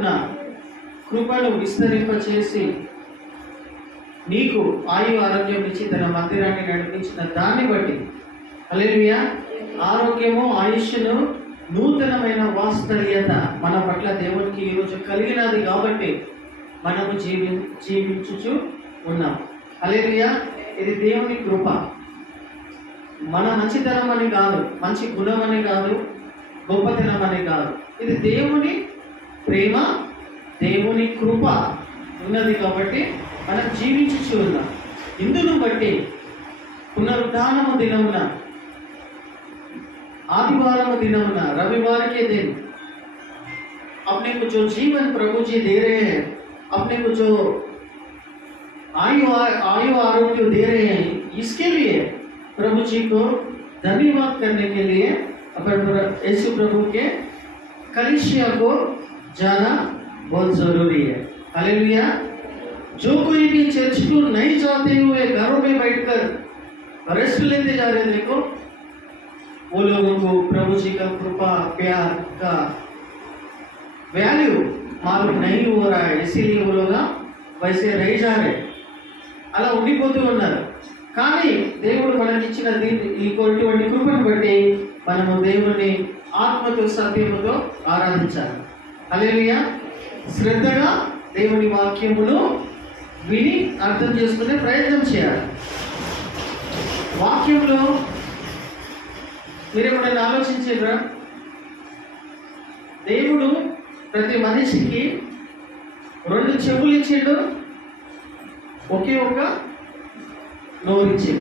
ఉన్న కృపను విస్తరింపచేసి నీకు ఆయు ఆరోగ్యం ఇచ్చి తన మందిరాన్ని నడిపించిన దాన్ని బట్టి హల్లెలూయా, ఆరోగ్యము ఆయుష్ను నూతనమైన వాస్తవ్యత మన పట్ల దేవునికి ఈరోజు కలిగినది కాబట్టి మనము జీవించుచు ఉన్నాం. హల్లెలూయా, ఇది దేవుని కృప. మన మంచితనం అని కాదు, మంచి గుణం అని కాదు, గొప్పతనం అని కాదు. ఇది దేవుని ప్రేమ, దేవుని కృప ఉన్నది కాబట్టి మనం జీవించుచు ఉన్నాం. ఇందును బట్టి పునరుద్ధానము దినమున, आदिवार दिनमुना, रविवार के दिन अपने को जो जीवन प्रभु जी दे रहे हैं, अपने को जो आयु आरोग्य दे रहे हैं, इसके लिए प्रभु जी को धन्यवाद करने के लिए यीशु प्रभु के कलीसिया को जाना बहुत जरूरी है। हालेलुया। जो कोई भी चर्च को नहीं जाते हुए घरों में बैठकर रेस्ट लेते जा रहे, देखो वो लोगों को प्रभु जी का कृपा प्यार का वैल्यू मालूम नहीं हो रहा है, इसीलिए वो लोग वैसे रह जा रहे, అలా ఉండిపోతూ ఉన్నారు. కానీ దేవుడు మనకి ఇచ్చిన ఇటువంటి కృపను బట్టి మనము దేవుని ఆత్మతో సత్యముతో ఆరాధించాలి. హల్లెలూయా. శ్రద్ధగా దేవుని వాక్యమును విని అర్థం చేసుకునే ప్రయత్నం చేయాలి. వాక్యంలో మీరు ఎప్పుడైనా ఆలోచించారా? దేవుడు ప్రతి మనిషికి 2 చెవులు ఇచ్చిండు, ఒకే ఒక నోరు ఇచ్చిండు.